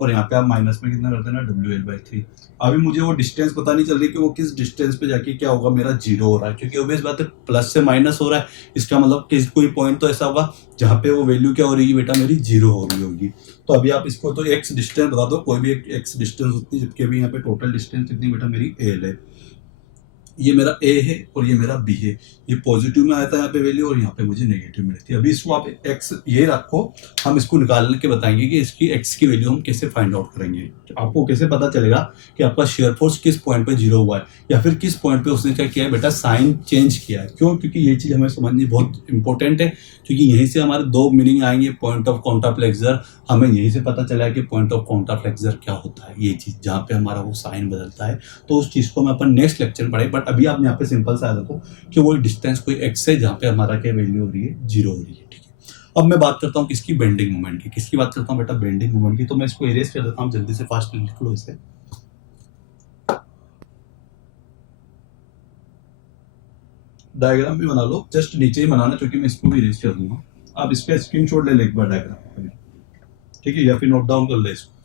और यहाँ पे आप माइनस में कितना कर देना, डब्ल्यू एल बाई थ्री। अभी मुझे वो डिस्टेंस पता नहीं चल रही कि वो किस डिस्टेंस पे जाके क्या होगा, मेरा जीरो हो रहा है, क्योंकि ऑब्वियस बात है प्लस से माइनस हो रहा है, इसका मतलब कि कोई पॉइंट तो ऐसा होगा जहाँ पे वो वैल्यू क्या हो रही है बेटा, मेरी जीरो हो रही होगी। तो अभी आप इसको तो एक्स डिस्टेंस बता दो, कोई भी एक एक्स डिस्टेंस होती है, जबकि अभी यहाँ पे टोटल डिस्टेंस कितनी बेटा मेरी एल है, ये मेरा ए है और ये मेरा बी है। ये पॉजिटिव में आया था यहाँ पे वैल्यू, और यहाँ पे मुझे नेगेटिव मिली थी। अभी इसको आप एक्स ये रखो, हम इसको निकाल के बताएंगे कि इसकी एक्स की वैल्यू हम कैसे फाइंड आउट करेंगे। आपको कैसे पता चलेगा कि आपका शेयर फोर्स किस पॉइंट पे जीरो हुआ है, या फिर किस पॉइंट पे उसने क्या किया है बेटा, साइन चेंज किया है। क्यों, क्योंकि ये चीज़ हमें समझनी बहुत इंपॉर्टेंट है, क्योंकि यहीं से हमारे दो मीनिंग आएंगे। पॉइंट ऑफ कॉन्ट्राफ्लेक्सर, हमें यहीं से पता चला है कि पॉइंट ऑफ कॉन्ट्राफ्लेक्सर क्या होता है, ये चीज़ जहाँ पे हमारा वो साइन बदलता है। तो उस चीज़ को मैं अपन नेक्स्ट लेक्चर में पढ़े, बट अभी आप यहाँ पे सिंपल सा देखो कि वो डिस्टेंस कोई एक्स है जहाँ पे हमारा क्या वैल्यू हो रही है, 0 हो रही है, ठीक है। अब मैं बात करता हूँ किसकी, बेंडिंग मोमेंट की। किसकी बात करता हूँ बेटा, बेंडिंग मोमेंट की। तो मैं इसको इरेज कर देता हूँ जल्दी से, फास्ट लिख लो इसे। डायग्राम भी बना लो, जस्ट नीचे ही बनाना क्योंकि मैं इसको भी इरेज कर दूंगा। आप इस पे स्क्रीनशॉट ले ले एक बार डायग्राम, ठीक है, या फिर नोट डाउन कर ले इसको।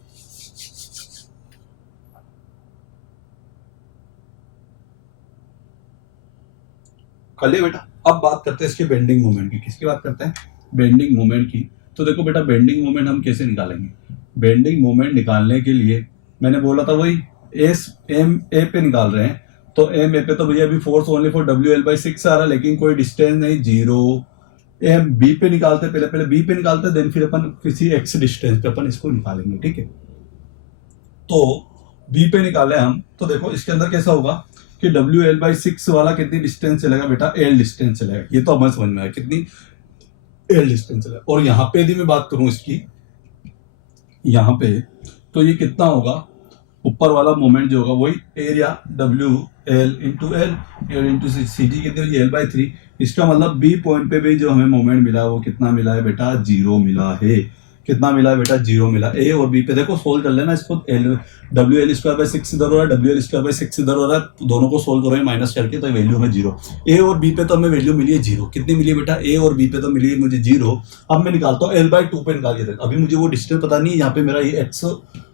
कर लिया बेटा। अब बात करते हैं इसके बेंडिंग मोमेंट की। किसकी बात करते हैं, बेंडिंग मोमेंट की। तो देखो बेटा बेंडिंग मोमेंट हम कैसे निकालेंगे। बेंडिंग मोमेंट निकालने के लिए मैंने बोला था वही एस एम ए पे निकाल रहे हैं। तो एम ए पे तो भैया अभी force only for W L by 6 आ रहा है, लेकिन कोई डिस्टेंस नहीं, 0। एम बी पे निकालते, पहले बी पे निकालते, देन फिर अपन किसी एक्स डिस्टेंस पे अपन इसको निकालेंगे, ठीक है। तो बी पे निकाले हम, तो देखो इसके अंदर कैसा होगा कि डब्ल्यू एल बाई 6 वाला कितनी डिस्टेंस चलेगा बेटा, एल डिस्टेंस चलेगा। ये तो हमें समझ में आया कितनी, एल डिस्टेंस चलेगा। और यहाँ पे यदि मैं बात करूं इसकी, यहाँ पे तो ये कितना होगा, ऊपर वाला मोमेंट जो होगा वही area W L into L, L into C G कितनी हुई, एल बाई 3। इसका मतलब बी पॉइंट पे भी जो हमें मोमेंट मिला है वो कितना मिला है बेटा, 0 मिला है। कितना मिला है बेटा, 0 मिला। ए और बी पे देखो सोल्व कर लेना इसको। L W L square by 6 इधर हो रहा है, डब्ल्यू एल स्क्वायर बाई 6 इधर हो रहा है, दोनों को सोल्व करो माइनस करके, तो वैल्यू हमें 0। ए और बी पे तो हमें वैल्यू मिली है 0। कितनी मिली है बेटा, ए और बी पे तो मिली है मुझे 0। अब मैं निकालता हूँ एल बाई 2 पे निकाल के देख। अभी मुझे वो डिस्टेंस पता नहीं है, यहाँ पे मेरा ये एक्स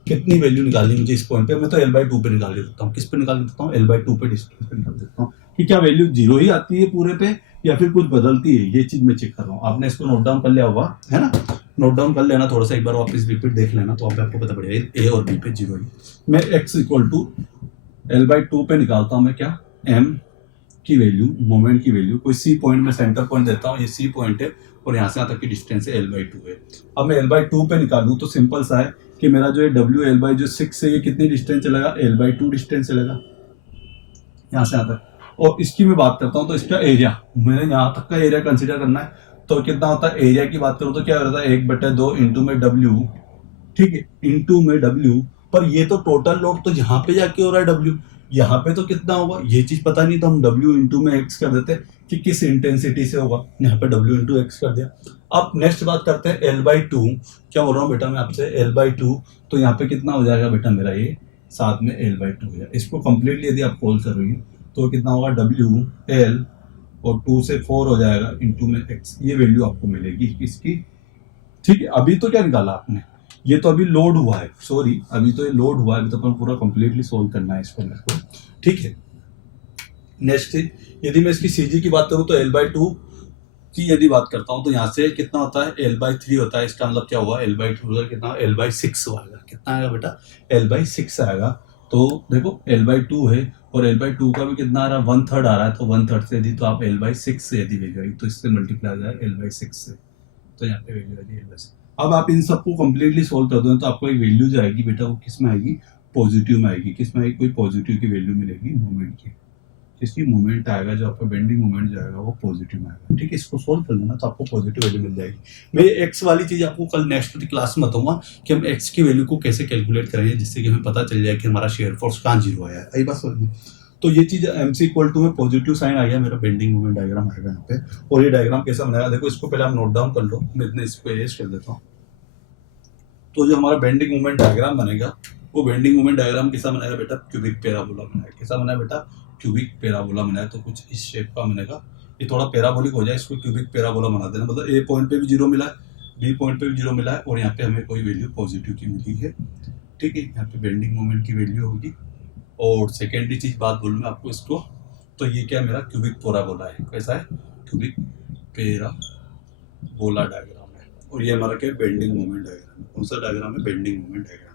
कितनी वैल्यू निकालनी मुझे इस पॉइंट पे, मैं तो एल बाई 2 पे निकाल के देता हूँ। किस पे निकाल के देता हूँ, एल बाई 2 पे डिस्टेंस पे निकाल देता हूँ कि क्या वैल्यू 0 ही आती है पूरे पे या फिर कुछ बदलती है, ये चीज मैं चेक कर रहा हूँ। आपने इसको नोट डाउन कर लिया होगा, है ना, नोट डाउन कर लेना थोड़ा सा, एक बार वापस रिपीट देख लेना तो आपको पता पड़ेगा ए और बी पे 0 ही। मैं X equal to L by 2 पे निकालता हूँ मैं क्या, एम की वैल्यू, मोमेंट की वैल्यू, कोई सी पॉइंट में सेंटर पॉइंट देता हूँ, ये सी पॉइंट है और यहाँ से यहाँ तक की डिस्टेंस है एल बाई 2 है। अब मैं एल बाई 2 पे निकालूँ तो सिंपल सा है कि मेरा जो है डब्ल्यू एल बाई जो 6 है ये कितनी डिस्टेंस चलेगा, एल बाई 2 डिस्टेंस चलेगा यहाँ से यहाँ तक। और इसकी मैं बात करता हूँ तो इसका एरिया, मैंने यहाँ तक का एरिया कंसिडर करना है, तो कितना होता है, एरिया की बात करूँ तो क्या होता है 1/2 इंटू में डब्ल्यू, ठीक है, इंटू में डब्ल्यू। पर ये तो टोटल लोड तो यहाँ पे जाके हो रहा है डब्ल्यू, यहाँ पे तो कितना होगा ये चीज पता नहीं, तो हम डब्ल्यू इंटू में एक्स कर देते कि किस इंटेंसिटी से होगा, यहाँ पे डब्ल्यू इंटू एक्स कर दिया। अब नेक्स्ट बात करते हैं एल बाई 2। क्या बोल रहा हूँ बेटा मैं आपसे, एल बाई 2, तो यहाँ पे कितना हो जाएगा बेटा मेरा, ये साथ में एल बाई 2 है। इसको कंप्लीटली यदि आप कॉल करोगे तो कितना होगा, डब्ल्यू एल और 2 से 4 हो जाएगा इंटू में एक्स, ये वैल्यू आपको मिलेगी इसकी, ठीक है। अभी तो क्या निकाला आपने, ये तो अभी लोड हुआ है, सॉरी अभी तो ये लोड हुआ है, अभी तो अपन पूरा कंप्लीटली सोल्व करना है इसको मेरे को, ठीक है। नेक्स्ट यदि मैं इसकी सीजी की बात करूं तो एल बाई 2 की यदि बात करता हूं तो यहाँ से कितना होता है, एल बाई 3 होता है। इसका मतलब क्या हुआ, एल बाई 2 कितना, एल बाई 6 आएगा। कितना आएगा बेटा, एल बाई 6 आएगा। तो देखो एल बाई 2 है और एल बाई 2 का भी कितना आ रहा है, 1/3 आ रहा है, तो 1/3 से यदि तो आप एल बाई 6 से यदि वैल्यू आई तो इससे मल्टीप्लाई हो जाए एल बाई 6 से, तो यहाँ पे वैल्यू आएगी एल बाई 6। अब आप इन सबको कंप्लीटली सोल्व कर दो तो आपको एक वैल्यू जो आएगी बेटा वो किस में आएगी, पॉजिटिव में आएगी। किस में आएगी, कोई पॉजिटिव की वैल्यू मिलेगी मोमेंट की, किसकी, मोमेंट आएगा जो आपका बेंडिंग मोमेंट जो आएगा वो पॉजिटिव में आएगा, ठीक है। इसको सोल्व कर लेना तो आपको पॉजिटिव वैल्यू मिल जाएगी। मैं एक्स वाली चीज आपको कल नेक्स्ट क्लास में बताऊंगा कि हम एक्स की वैल्यू को कैसे कैलकुलेट करेंगे, जिससे कि हमें पता चल जाए कि हमारा शेयर फोर्स कहाँ 0 आया है। आई बात समझ में। तो ये चीज एम सी इक्वल टू में पॉजिटिव साइन आ गया, मेरा बेंडिंग मोमेंट डायग्राम आएगा यहाँ पे। और ये डायग्राम कैसा बनाएगा देखो, इसको पहले आप नोट डाउन कर लो, मैं इतने इसको एरेज कर देता हूँ। तो जो हमारा बेंडिंग मोमेंट डायग्राम बनेगा वो बेंडिंग मोमेंट डायग्राम कैसा बनाएगा बेटा, क्यूबिक पैराबोला बनाएगा। कैसा बनाया बेटा, क्यूबिक पैराबोला बनाया, तो कुछ इस शेप का बनेगा। ये थोड़ा पैराबोलिक हो जाए, इसको क्यूबिक पैराबोला बना देना, मतलब ए पॉइंट पे भी 0 मिला है, बी पॉइंट पे भी 0 मिला है और यहाँ पे हमें कोई वैल्यू पॉजिटिव की मिली है, ठीक है। यहाँ पे बेंडिंग मोमेंट की वैल्यू होगी। और सेकेंडरी चीज बात बोलूँ मैं आपको इसको, तो ये क्या मेरा क्यूबिक पैराबोला है। कैसा है, क्यूबिक पैराबोला डायग्राम है। और ये हमारा क्या, बेंडिंग मोमेंट डायग्राम। कौन सा डायग्राम है, बेंडिंग मोमेंट डायग्राम।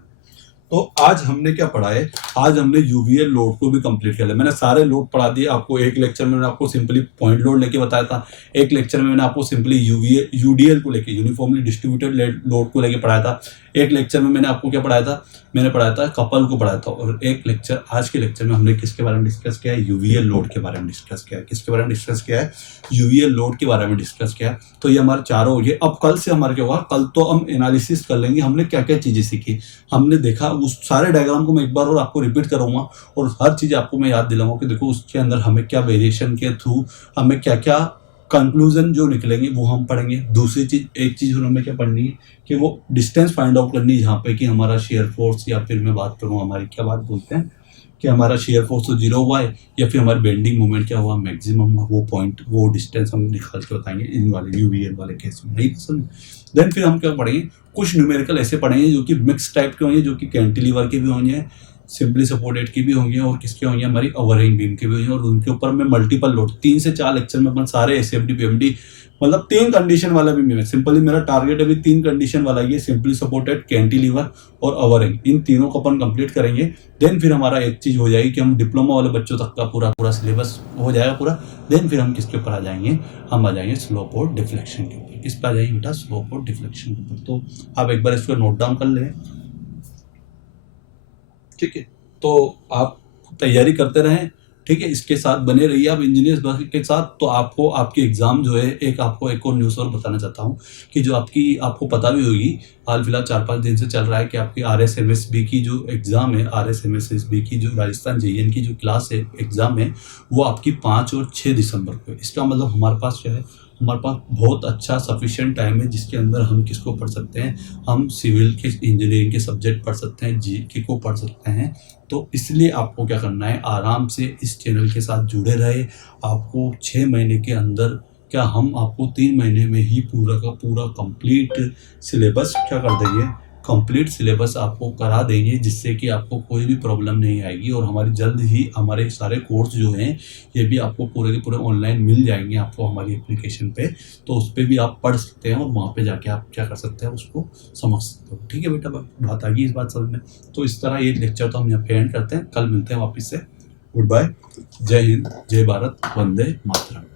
तो आज हमने क्या पढ़ा है, आज हमने यूवीएल लोड को भी कंप्लीट कर लिया। मैंने सारे लोड पढ़ा दिए आपको। एक लेक्चर में मैंने आपको सिंपली पॉइंट लोड लेके बताया था, एक लेक्चर में मैंने आपको सिंपली यूडीएल को लेके, यूनिफॉर्मली डिस्ट्रीब्यूटेड लोड को लेके पढ़ाया था, एक लेक्चर में मैंने आपको क्या पढ़ाया था, मैंने पढ़ाया था कपल को पढ़ाया था, और एक लेक्चर आज के लेक्चर में हमने किसके बारे में डिस्कस किया है, यूवीएल लोड के बारे में डिस्कस किया है। किसके बारे में डिस्कस किया है, यूवीएल लोड के बारे में डिस्कस किया है। तो ये हमारे चारों हो गए। अब कल से हमारे क्या होगा, कल तो हम एनालिसिस कर लेंगे हमने क्या क्या चीजें सीखी, हमने देखा, उस सारे डायग्राम को मैं एक बार और आपको रिपीट करूंगा और हर चीज आपको मैं याद दिलाऊंगा कि देखो उसके अंदर हमें क्या वेरिएशन के थ्रू हमें क्या क्या कंक्लूजन जो निकलेंगे वो हम पढ़ेंगे। दूसरी चीज, एक चीज हमें क्या पढ़नी है कि वो डिस्टेंस फाइंड आउट करनी है, जहाँ पे कि हमारा शेयर फोर्स, या फिर मैं बात करूँ हमारी क्या बात बोलते हैं कि हमारा शेयर फोर्स तो 0 हुआ है, या फिर हमारी बेंडिंग मोमेंट क्या हुआ मैक्सिमम हुआ, वो पॉइंट वो डिस्टेंस हम निकाल के बताएंगे इन वाले यूवीएल वाले केस में। नहीं पसंद, देन फिर हम क्या पढ़ेंगे, कुछ न्यूमेरिकल ऐसे पढ़ेंगे जो कि मिक्स टाइप के होंगे, जो कि कैंटिलीवर के भी होंगे, सिंपली सपोर्टेड की भी होंगी, और किसके होंगे हमारी ओवरहैंग बीम के भी होंगे, और उनके ऊपर में मल्टीपल लोड 3 से 4 लेक्चर में अपन सारे एसएफडी पीएमडी मतलब 3 कंडीशन वाला भी मैं सिंपली मेरा टारगेट अभी 3 कंडीशन वाला ही है, सिंपली सपोर्टेड, कैंटिलीवर और ओवरहैंग, इन तीनों को अपन कंप्लीट करेंगे। देन फिर हमारा एक चीज हो जाएगी कि हम डिप्लोमा वाले बच्चों तक का पूरा पूरा सिलेबस हो जाएगा पूरा। देन फिर हम किसके ऊपर आ जाएंगे, हम आ जाएंगे स्लोप और डिफ्लेक्शन के ऊपर। किस पे आ जाएंगे बेटा, स्लोप और डिफ्लेक्शन के ऊपर। तो आप एक बार इसको नोट डाउन कर लें, ठीक है। तो आप तैयारी करते रहें, ठीक है, इसके साथ बने रहिए आप इंजीनियर्स के साथ। तो आपको आपके एग्जाम जो है, एक आपको एक और न्यूज़ और बताना चाहता हूँ कि जो आपको पता भी होगी, हाल फिलहाल 4-5 दिन से चल रहा है कि आपकी RSMSB की जो एग्ज़ाम है, RSMSB की जो राजस्थान JN की जो क्लास है, एग्ज़ाम है, वो आपकी 5 और 6 दिसंबर को है। इसका मतलब हमारे पास क्या है, हमारे पास बहुत अच्छा सफिशिएंट टाइम है, जिसके अंदर हम किसको पढ़ सकते हैं, हम सिविल के इंजीनियरिंग के सब्जेक्ट पढ़ सकते हैं, GK को पढ़ सकते हैं। तो इसलिए आपको क्या करना है, आराम से इस चैनल के साथ जुड़े रहे। आपको 6 महीने के अंदर क्या, हम आपको 3 महीने में ही पूरा का पूरा कंप्लीट सिलेबस क्या कर देंगे, कंप्लीट सिलेबस आपको करा देंगे, जिससे कि आपको कोई भी प्रॉब्लम नहीं आएगी। और हमारी जल्द ही हमारे सारे कोर्स जो हैं ये भी आपको पूरे के पूरे ऑनलाइन मिल जाएंगे आपको हमारी एप्लीकेशन पे। तो उस पर भी आप पढ़ सकते हैं और वहाँ पे जाके आप क्या कर सकते हैं, उसको समझ सकते हो। ठीक है बेटा, बात आ गई इस बात समझ में। तो इस तरह ये लेक्चर तो हम यहाँ पे एंड करते हैं, कल मिलते हैं वापस से। गुड बाय, जय हिंद, जय भारत, वंदे मातरम।